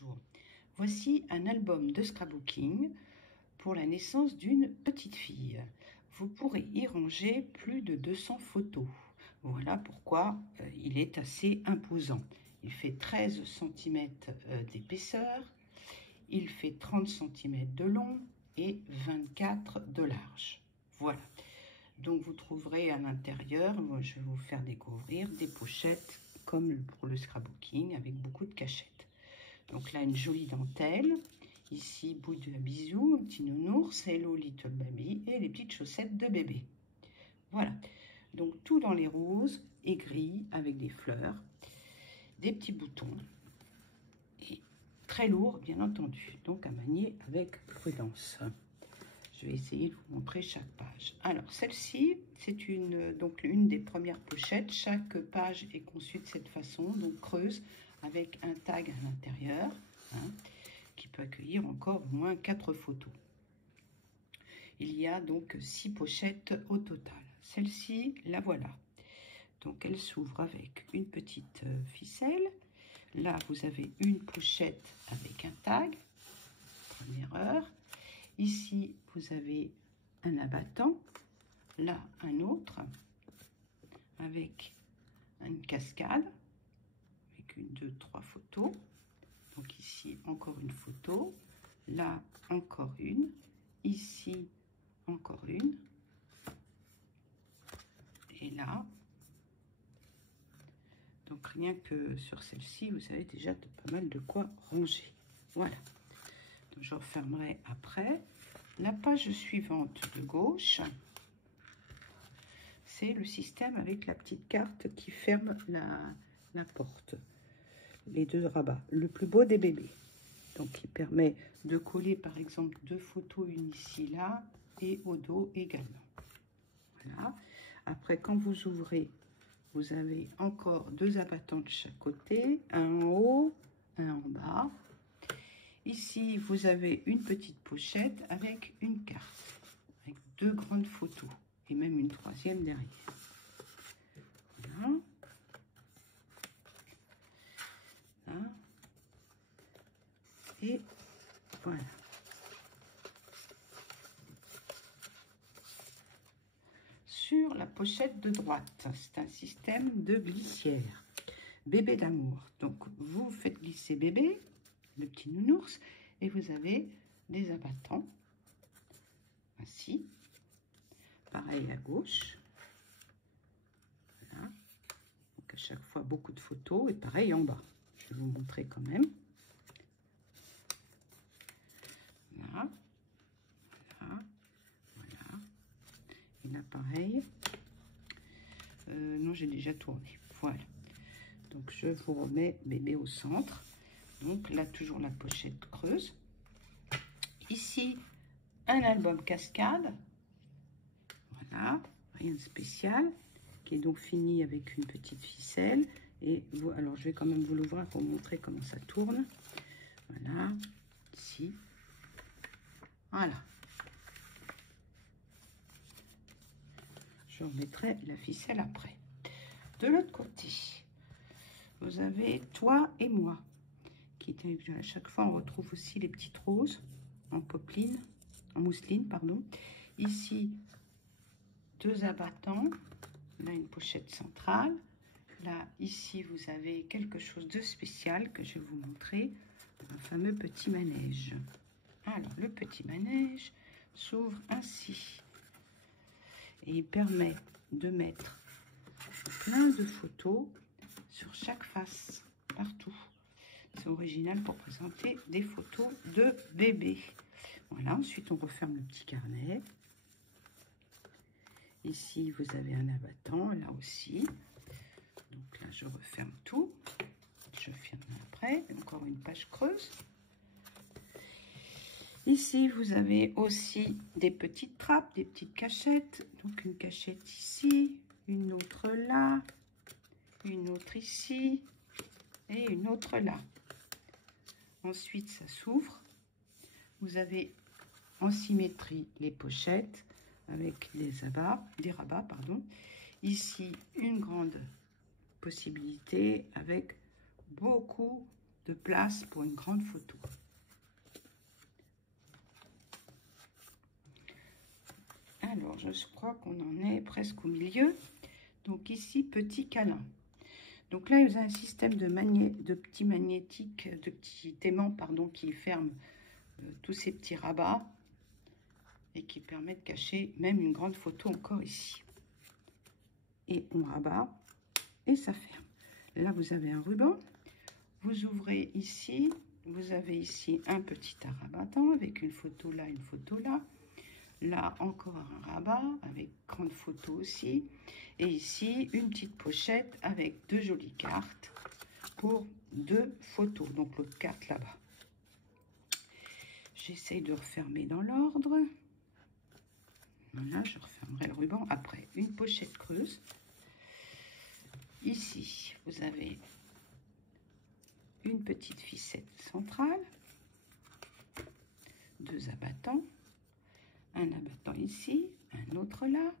Bonjour, voici un album de scrapbooking pour la naissance d'une petite fille. Vous pourrez y ranger plus de 200 photos. Voilà pourquoi il est assez imposant. Il fait 13 cm d'épaisseur, il fait 30 cm de long et 24 de large. Voilà. Donc vous trouverez à l'intérieur, moi je vais vous faire découvrir des pochettes comme pour le scrapbooking avec beaucoup de cachettes. Donc là, une jolie dentelle. Ici, bout de bisou, un petit nounours, Hello Little Baby et les petites chaussettes de bébé. Voilà. Donc tout dans les roses et gris avec des fleurs, des petits boutons et très lourd, bien entendu. Donc à manier avec prudence. Je vais essayer de vous montrer chaque page. Alors celle-ci, c'est une des premières pochettes. Chaque page est conçue de cette façon, donc creuse, avec un tag à l'intérieur, qui peut accueillir encore au moins 4 photos. Il y a donc 6 pochettes au total. Celle-ci, la voilà. Donc elle s'ouvre avec une petite ficelle. Là, vous avez une pochette avec un tag, première heure. Ici, vous avez un abattant. Là, un autre avec une cascade. 1, 2, 3 photos. Donc ici, encore une photo. Là, encore une. Ici, encore une. Et là. Donc rien que sur celle-ci, vous avez déjà pas mal de quoi ranger. Voilà. Donc je refermerai après. La page suivante de gauche, c'est le système avec la petite carte qui ferme la porte. Les 2 rabats, le plus beau des bébés. Donc, qui permet de coller, par exemple, 2 photos, une ici, là, et au dos également. Voilà. Après, quand vous ouvrez, vous avez encore 2 abattants de chaque côté, un en haut, un en bas. Ici, vous avez une petite pochette avec une carte, avec 2 grandes photos, et même une 3e derrière. Voilà. Là. Et voilà. Sur la pochette de droite, c'est un système de glissière. Bébé d'amour. Donc, vous faites glisser bébé, le petit nounours, et vous avez des abattants. Ainsi. Pareil à gauche. Voilà. Donc, à chaque fois, beaucoup de photos. Et pareil en bas. Je vais vous montrer quand même. Voilà. Voilà. Voilà. Et là, pareil. Non, j'ai déjà tourné. Voilà. Donc, je vous remets bébé au centre. Donc, là, toujours la pochette creuse. Ici, un album cascade. Voilà. Rien de spécial. Qui est donc fini avec une petite ficelle. Et vous, alors, je vais quand même vous l'ouvrir pour vous montrer comment ça tourne. Voilà. Ici. Voilà. Je remettrai la ficelle après. De l'autre côté, vous avez Toi et moi. Qui est, à chaque fois, on retrouve aussi les petites roses en popeline, en mousseline, pardon. Ici, 2 abattants. Là, une pochette centrale. Là, ici, vous avez quelque chose de spécial que je vais vous montrer. Un fameux petit manège. Alors, le petit manège s'ouvre ainsi. Et il permet de mettre plein de photos sur chaque face, partout. C'est original pour présenter des photos de bébé. Voilà, ensuite on referme le petit carnet. Ici, vous avez un abattant, là aussi. Donc là, je referme tout. Je ferme après. Encore une page creuse. Ici, vous avez aussi des petites trappes, des petites cachettes. Donc, une cachette ici, une autre là, une autre ici et une autre là. Ensuite, ça s'ouvre. Vous avez en symétrie les pochettes avec des rabats, pardon. Ici, une grande possibilité avec beaucoup de place pour une grande photo. Alors, je crois qu'on en est presque au milieu. Donc ici, petit câlin. Donc là, il y a un système de petits magnétiques, de petits aimants, pardon, qui ferment tous ces petits rabats et qui permettent de cacher même une grande photo encore ici. Et on rabat et ça ferme. Là, vous avez un ruban. Vous ouvrez ici. Vous avez ici un petit rabattant avec une photo là, une photo là. Là, encore un rabat avec grande photo aussi. Et ici, une petite pochette avec 2 jolies cartes pour 2 photos. Donc, l'autre carte là-bas. J'essaye de refermer dans l'ordre. Voilà, je refermerai le ruban après. Une pochette creuse. Ici, vous avez une petite ficelle centrale. 2 abattants. Un abattant ici, un autre là,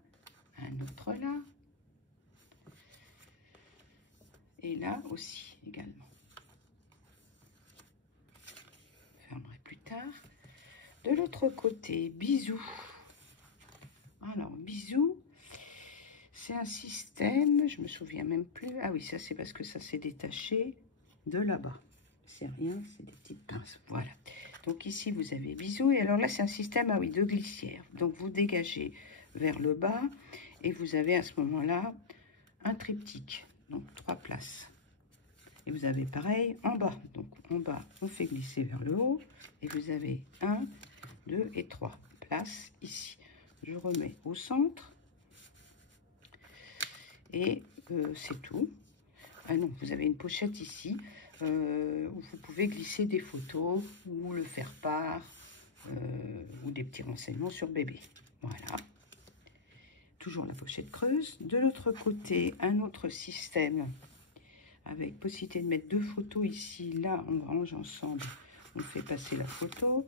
un autre là. Et là aussi, également. Je fermerai plus tard. De l'autre côté, bisous. Alors, bisous, c'est un système, je me souviens même plus. Ah oui, ça c'est parce que ça s'est détaché de là-bas. C'est rien, c'est des petites pinces. Voilà. Donc ici, vous avez bisous. Et alors là, c'est un système, ah oui, de glissière. Donc vous dégagez vers le bas. Et vous avez à ce moment-là un triptyque. Donc 3 places. Et vous avez pareil en bas. Donc en bas, on fait glisser vers le haut. Et vous avez 1, 2 et 3 places ici. Je remets au centre. Et c'est tout. Ah non, vous avez une pochette ici. Où vous pouvez glisser des photos ou le faire part ou des petits renseignements sur bébé. Voilà. Toujours la pochette creuse. De l'autre côté, un autre système avec possibilité de mettre 2 photos ici. Là, on range ensemble. On fait passer la photo,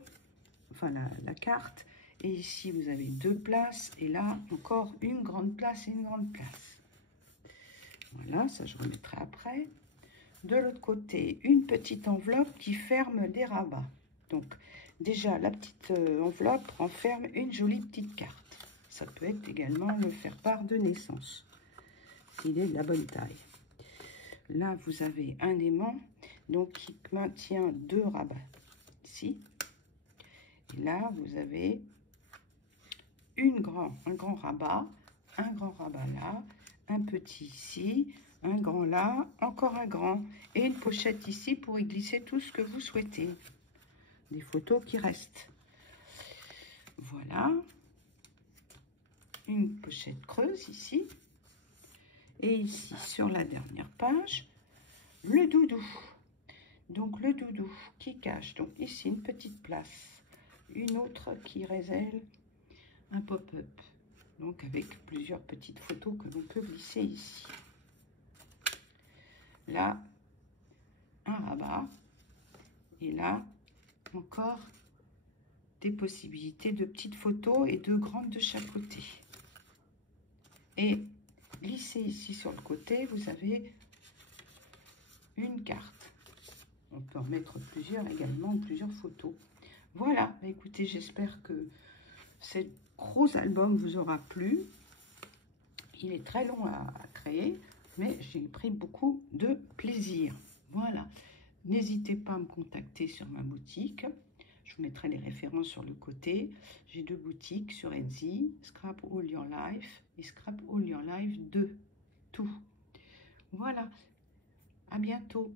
enfin la carte. Et ici, vous avez 2 places. Et là, encore une grande place et une grande place. Voilà, ça je remettrai après. De l'autre côté, une petite enveloppe qui ferme des rabats. Donc, déjà, la petite enveloppe renferme une jolie petite carte. Ça peut être également le faire-part de naissance, s'il est de la bonne taille. Là, vous avez un aimant donc, qui maintient 2 rabats ici. Et là, vous avez un grand rabat là, un petit ici, un grand là, encore un grand et une pochette ici pour y glisser tout ce que vous souhaitez. Des photos qui restent. Voilà. Une pochette creuse ici. Et ici, sur la dernière page, le doudou. Donc, le doudou qui cache. Donc, ici, une petite place. Une autre qui révèle un pop-up. Donc, avec plusieurs petites photos que l'on peut glisser ici. Là, un rabat. Et là, encore des possibilités de petites photos et de grandes de chaque côté. Et glissez ici sur le côté, vous avez une carte. On peut en mettre plusieurs également, plusieurs photos. Voilà, écoutez, j'espère que ce gros album vous aura plu. Il est très long à créer, mais j'ai pris beaucoup de plaisir. Voilà, n'hésitez pas à me contacter sur ma boutique. Je vous mettrai les références sur le côté. J'ai 2 boutiques sur Etsy, Scrap All Your Life et Scrap All Your Life 2. Tout. Voilà, à bientôt.